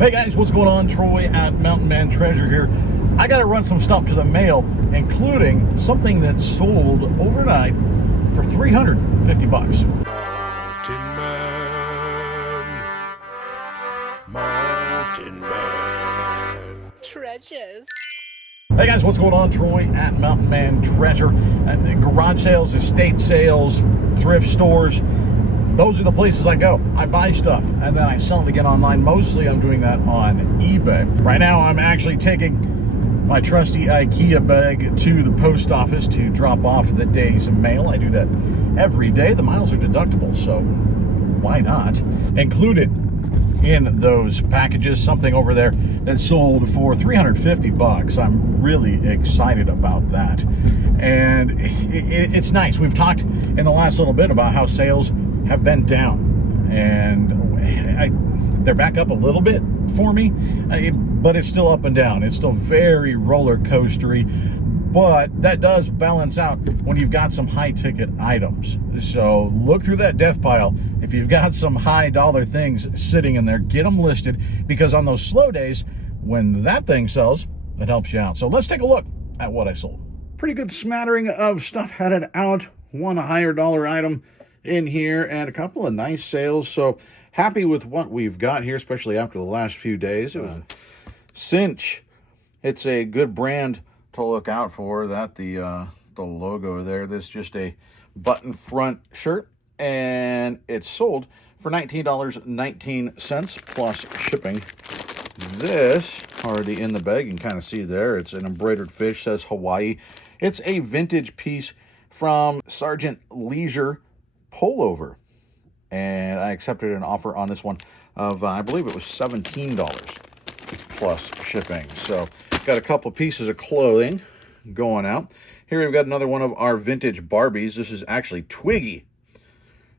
Hey guys, what's going on? Troy at Mountain Man Treasure here. I got to run some stuff to the mail, including something that's sold overnight for 350 bucks. Mountain Man Treasures. Hey guys, what's going on? Troy at Mountain Man Treasure. Garage sales, estate sales, thrift stores. Those are the places I go. I buy stuff and then I sell it again online. Mostly I'm doing that on eBay. Right now I'm actually taking my trusty IKEA bag to the post office to drop off the day's mail. I do that every day. The miles are deductible, so why not? Included in those packages, something over there that sold for 350 bucks. I'm really excited about that. And it's nice. We've talked in the last little bit about how sales have been down, and they're back up a little bit for me, but it's still up and down. It's still very roller coastery, but that does balance out when you've got some high ticket items. So look through that death pile. If you've got some high dollar things sitting in there, get them listed, because on those slow days when that thing sells, it helps you out. So let's take a look at what I sold. Pretty good smattering of stuff headed out. One higher dollar item in here and a couple of nice sales. So happy with what we've got here, especially after the last few days. It was a cinch. It's a good brand to look out for. That the logo there. This is just a button front shirt, and it's sold for $19.19 plus shipping. This already in the bag. You can kind of see there. It's an embroidered fish, says Hawaii. It's a vintage piece from Sergeant Leisure pullover, and I accepted an offer on this one of I believe it was $17 plus shipping. So got a couple pieces of clothing going out here. We've got another one of our vintage Barbies. This is actually Twiggy,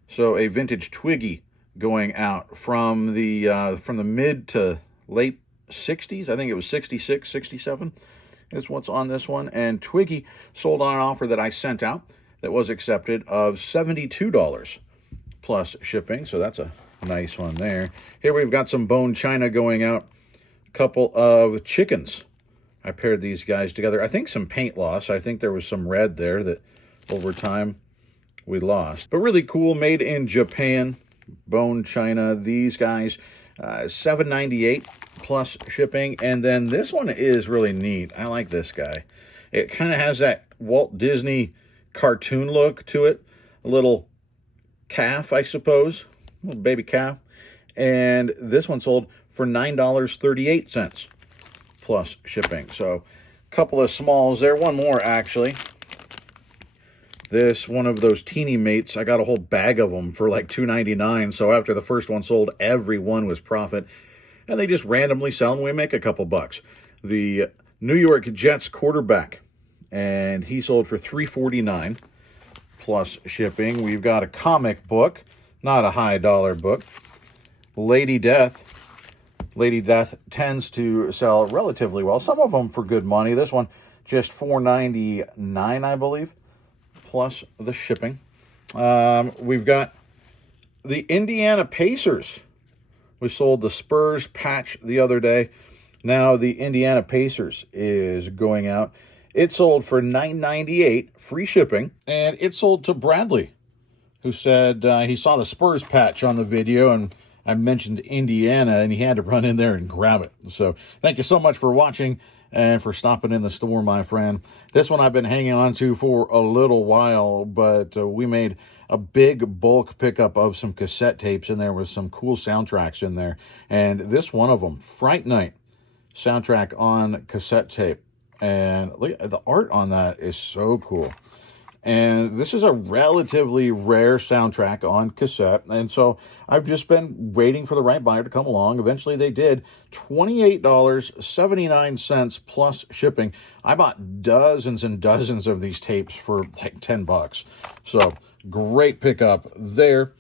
so a vintage Twiggy going out from the mid to late 60s. I think it was 66, 67 is what's on this one. And Twiggy sold on an offer that I sent out that was accepted of $72 plus shipping. So that's a nice one there. Here we've got some bone china going out. A couple of chickens. I paired these guys together. I think some paint loss. I think there was some red there that over time we lost. But really cool, made in Japan. Bone china. These guys, $7.98 plus shipping. And then this one is really neat. I like this guy. It kind of has that Walt Disney cartoon look to it. A little calf, I suppose. A little baby calf. And this one sold for $9.38 plus shipping. So a couple of smalls there. One more, actually. This one of those teeny mates. I got a whole bag of them for like $2.99. So after the first one sold, every one was profit. And they just randomly sell and we make a couple bucks. The New York Jets quarterback, and he sold for $3.49 plus shipping. We've got a comic book, not a high dollar book. Lady Death. Lady Death tends to sell relatively well. Some of them for good money. This one just $4.99, I believe, plus the shipping. We've got the Indiana Pacers. We sold the Spurs patch the other day. Now the Indiana Pacers is going out. It sold for $9.98, free shipping, and it sold to Bradley, who said he saw the Spurs patch on the video, and I mentioned Indiana, and he had to run in there and grab it. So thank you so much for watching and for stopping in the store, my friend. This one I've been hanging on to for a little while, but we made a big bulk pickup of some cassette tapes, and there was some cool soundtracks in there. And this one of them, Fright Night soundtrack on cassette tape. And look, the art on that is so cool. And this is a relatively rare soundtrack on cassette. And so I've just been waiting for the right buyer to come along. Eventually they did. $28.79 plus shipping. I bought dozens and dozens of these tapes for like $10. So great pickup there.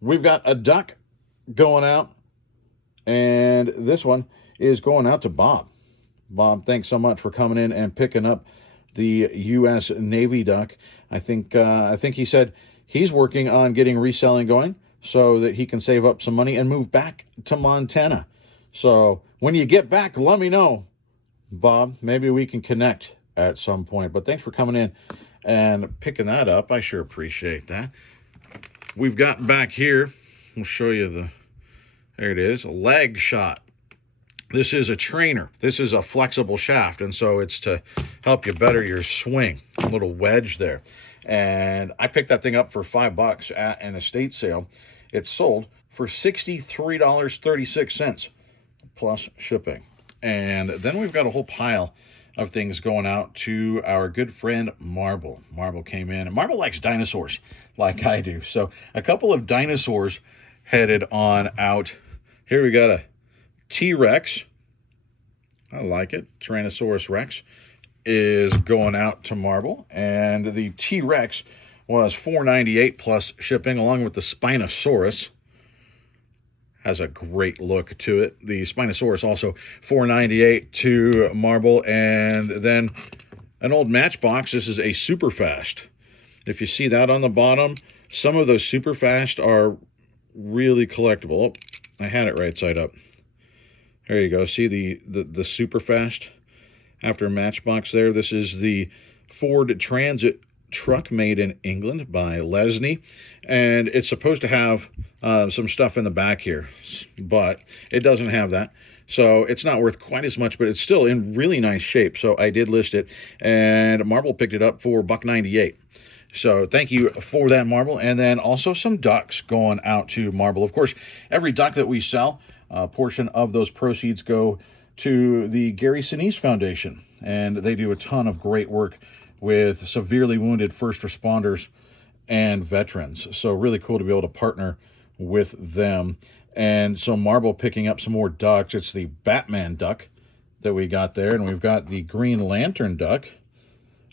We've got a duck going out. And this one is going out to Bob. Bob, thanks so much for coming in and picking up the U.S. Navy duck. I think he said he's working on getting reselling going so that he can save up some money and move back to Montana. So when you get back, let me know, Bob. Maybe we can connect at some point. But thanks for coming in and picking that up. I sure appreciate that. We've got back here, we'll show you there it is, a leg shot. This is a trainer. This is a flexible shaft, and so it's to help you better your swing. A little wedge there. And I picked that thing up for $5 at an estate sale. It's sold for $63.36 plus shipping. And then we've got a whole pile of things going out to our good friend Marble. Marble came in, and Marble likes dinosaurs like I do. So a couple of dinosaurs headed on out. Here we got a T-Rex. I like it. Tyrannosaurus Rex is going out to Marble, and the T-Rex was $4.98 plus shipping, along with the Spinosaurus. Has a great look to it. The Spinosaurus also $4.98 to Marble, and then an old Matchbox. This is a super fast. If you see that on the bottom, some of those super fast are really collectible. Oh, I had it right side up. There you go. See the super fast after Matchbox there. This is the Ford Transit truck made in England by Lesney, and it's supposed to have some stuff in the back here, but it doesn't have that, so it's not worth quite as much, but it's still in really nice shape. So I did list it, and Marble picked it up for $1.98. So thank you for that, Marble. And then also some ducks going out to Marble. Of course, every duck that we sell, a portion of those proceeds go to the Gary Sinise Foundation, and they do a ton of great work with severely wounded first responders and veterans. So really cool to be able to partner with them. And so Marble picking up some more ducks. It's the Batman duck that we got there, and we've got the Green Lantern duck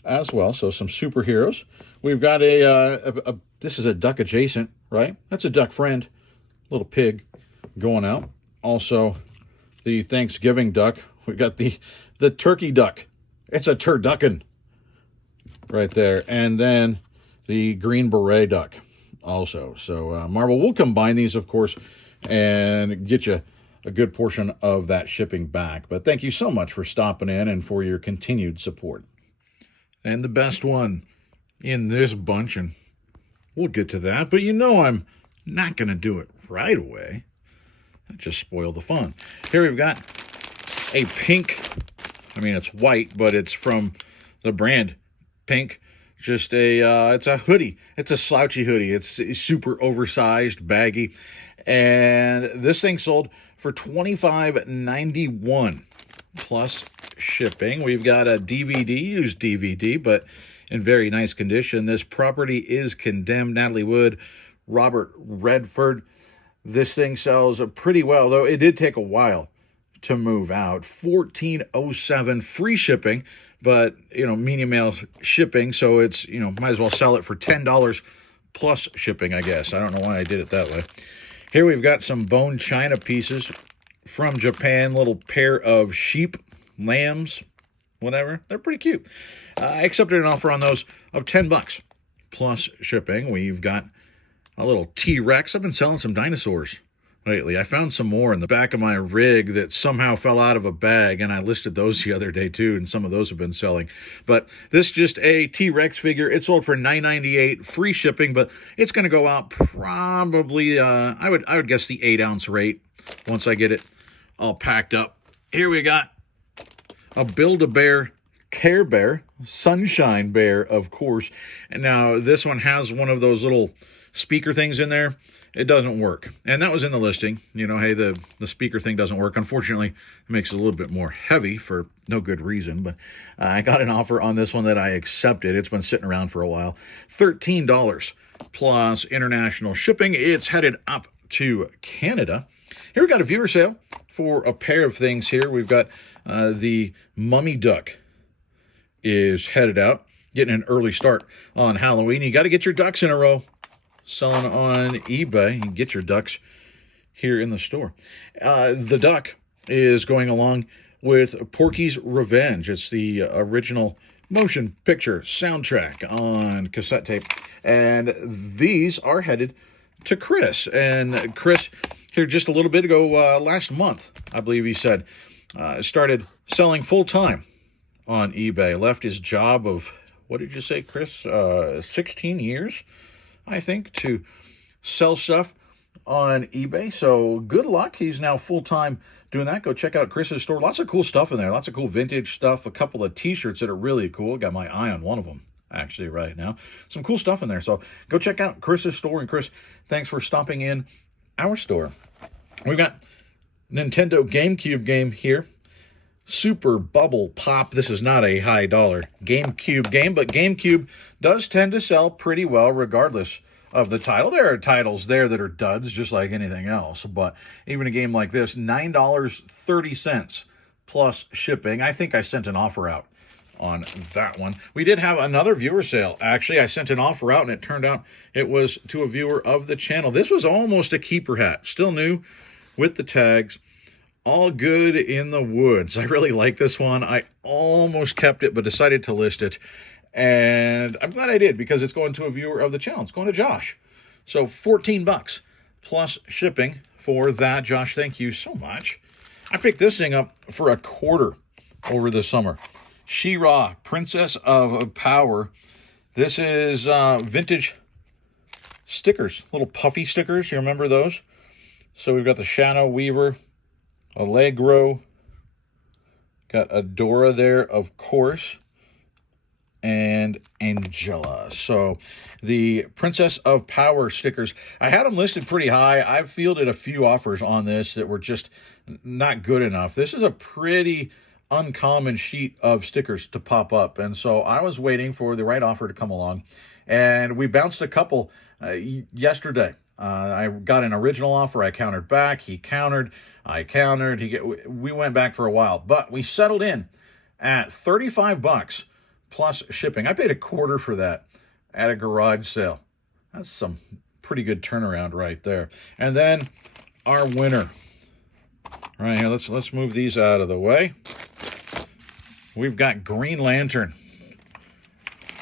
as well. So some superheroes. We've got this is a duck adjacent, right? That's a duck friend, little pig going out. Also the Thanksgiving duck. We've got the turkey duck. It's a turducken right there. And then the Green Beret duck also. So Marble will combine these, of course, and get you a good portion of that shipping back. But thank you so much for stopping in and for your continued support. And the best one in this bunch, and we'll get to that, but you know I'm not going to do it right away. That just spoiled the fun. Here we've got a pink, I mean it's white, but it's from the brand Pink. Just it's a hoodie. It's a slouchy hoodie. It's super oversized, baggy, and this thing sold for $25.91 plus shipping. We've got a DVD, used DVD, but in very nice condition. This property is condemned. Natalie Wood, Robert Redford. This thing sells pretty well, though it did take a while to move out. $14.07 free shipping, but medium mail shipping, so it's might as well sell it for $10 plus shipping, I guess. I don't know why I did it that way. Here we've got some bone china pieces from Japan, little pair of sheep, lambs, whatever. They're pretty cute. I accepted an offer on those of $10 plus shipping. We've got a little T-Rex. I've been selling some dinosaurs lately. I found some more in the back of my rig that somehow fell out of a bag, and I listed those the other day too, and some of those have been selling. But this is just a T-Rex figure. It sold for $9.98 free shipping, but it's going to go out probably I would guess the 8-ounce rate once I get it all packed up. Here we got a Build-A-Bear Care Bear, Sunshine Bear, of course. And now this one has one of those little speaker things in there. It doesn't work, and that was in the listing. Hey, the speaker thing doesn't work. Unfortunately, it makes it a little bit more heavy for no good reason, but I got an offer on this one that I accepted. It's been sitting around for a while. $13 plus international shipping. It's headed up to Canada. Here we got a viewer sale for a pair of things here. We've got the Mummy Duck is headed out, getting an early start on Halloween. You got to get your ducks in a row. Selling on eBay. You can get your ducks here in the store. The duck is going along with Porky's Revenge. It's the original motion picture soundtrack on cassette tape. And these are headed to Chris. And Chris here just a little bit ago, last month, I believe he said, started selling full-time on eBay. Left his job of, what did you say, Chris? 16 years, I think, to sell stuff on eBay. So good luck. He's now full-time doing that. Go check out Chris's store. Lots of cool stuff in there. Lots of cool vintage stuff. A couple of t-shirts that are really cool. Got my eye on one of them actually right now. Some cool stuff in there. So go check out Chris's store. And Chris, thanks for stopping in our store. We've got Nintendo GameCube game here. Super Bubble Pop. This is not a high dollar GameCube game, but GameCube does tend to sell pretty well regardless of the title. There are titles there that are duds just like anything else, but even a game like this, $9.30 plus shipping. I think I sent an offer out on that one. We did have another viewer sale. Actually, I sent an offer out and it turned out it was to a viewer of the channel. This was almost a keeper hat, still new with the tags. All good in the woods. I really like this one. I almost kept it, but decided to list it. And I'm glad I did because it's going to a viewer of the channel. It's going to Josh. So 14 bucks plus shipping for that. Josh, thank you so much. I picked this thing up for $1 over the summer. She-Ra, Princess of Power. This is vintage stickers, little puffy stickers. You remember those? So we've got the Shadow Weaver, Allegro, got Adora there, of course, and Angela. So the Princess of Power stickers, I had them listed pretty high. I've fielded a few offers on this that were just not good enough. This is a pretty uncommon sheet of stickers to pop up, and so I was waiting for the right offer to come along, and we bounced a couple yesterday. I got an original offer. I countered back. He countered. I countered. We went back for a while, but we settled in at 35 bucks plus shipping. I paid $1 for that at a garage sale. That's some pretty good turnaround right there. And then our winner right here. Let's move these out of the way. We've got Green Lantern,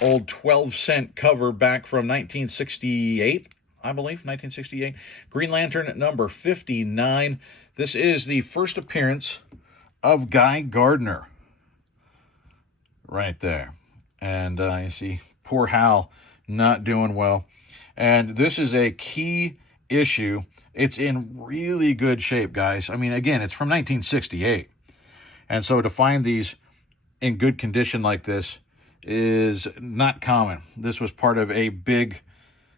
old 12-cent cover back from 1968. I believe, 1968. Green Lantern number 59. This is the first appearance of Guy Gardner. Right there. And you see poor Hal not doing well. And this is a key issue. It's in really good shape, guys. I mean, again, it's from 1968. And so to find these in good condition like this is not common. This was part of a big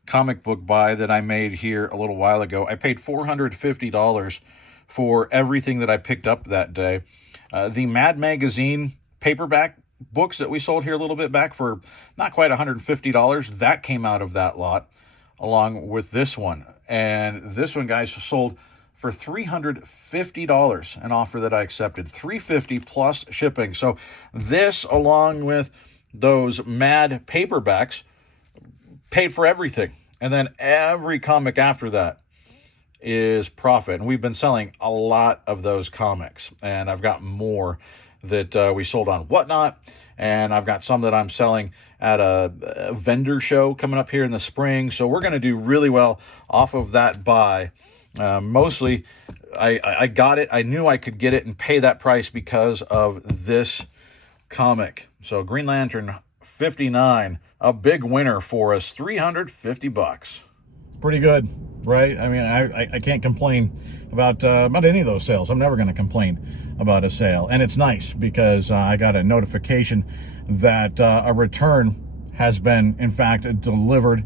comic book buy that I made here a little while ago. I paid $450 for everything that I picked up that day. The Mad Magazine paperback books that we sold here a little bit back for not quite $150, that came out of that lot along with this one. And this one, guys, sold for $350, an offer that I accepted. $350 plus shipping. So this, along with those Mad paperbacks, paid for everything. And then every comic after that is profit. And we've been selling a lot of those comics. And I've got more that we sold on Whatnot. And I've got some that I'm selling at a vendor show coming up here in the spring. So we're going to do really well off of that buy. Mostly, I got it. I knew I could get it and pay that price because of this comic. So Green Lantern 59, a big winner for us, $350. Pretty good, right? I mean, I can't complain about any of those sales. I'm never going to complain about a sale. And it's nice because I got a notification that a return has been, in fact, delivered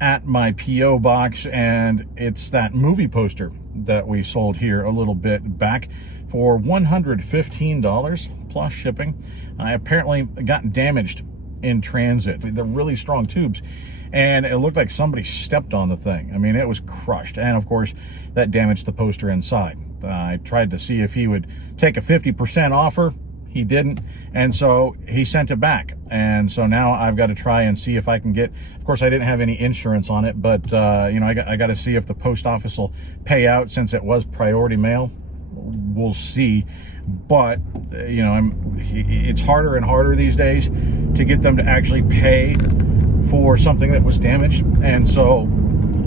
at my P.O. box, and it's that movie poster that we sold here a little bit back for $115 plus shipping. I apparently got damaged in transit. They're really strong tubes, and it looked like somebody stepped on the thing. I mean, it was crushed, and of course that damaged the poster inside. I tried to see if he would take a 50% offer. He didn't, and so he sent it back. And so now I've got to try and see if I can get, of course I didn't have any insurance on it, but you know, I got to see if the post office will pay out since it was priority mail. We'll see. But you know, it's harder and harder these days to get them to actually pay for something that was damaged. And so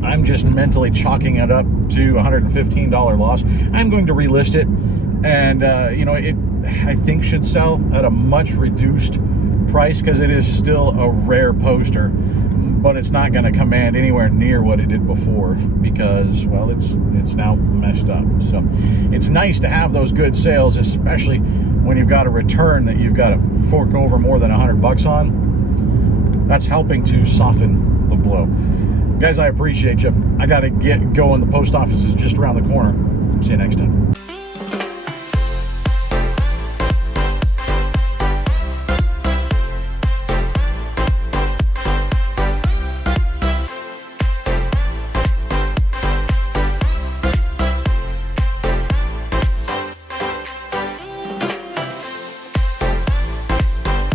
I'm just mentally chalking it up to $115 loss. I'm going to relist it, and it I think should sell at a much reduced price because it is still a rare poster, but it's not going to command anywhere near what it did before because, well, it's now messed up. So it's nice to have those good sales, especially when you've got a return that you've got to fork over more than $100 on. That's helping to soften the blow. Guys, I appreciate you. I got to get going. The post office is just around the corner. See you next time.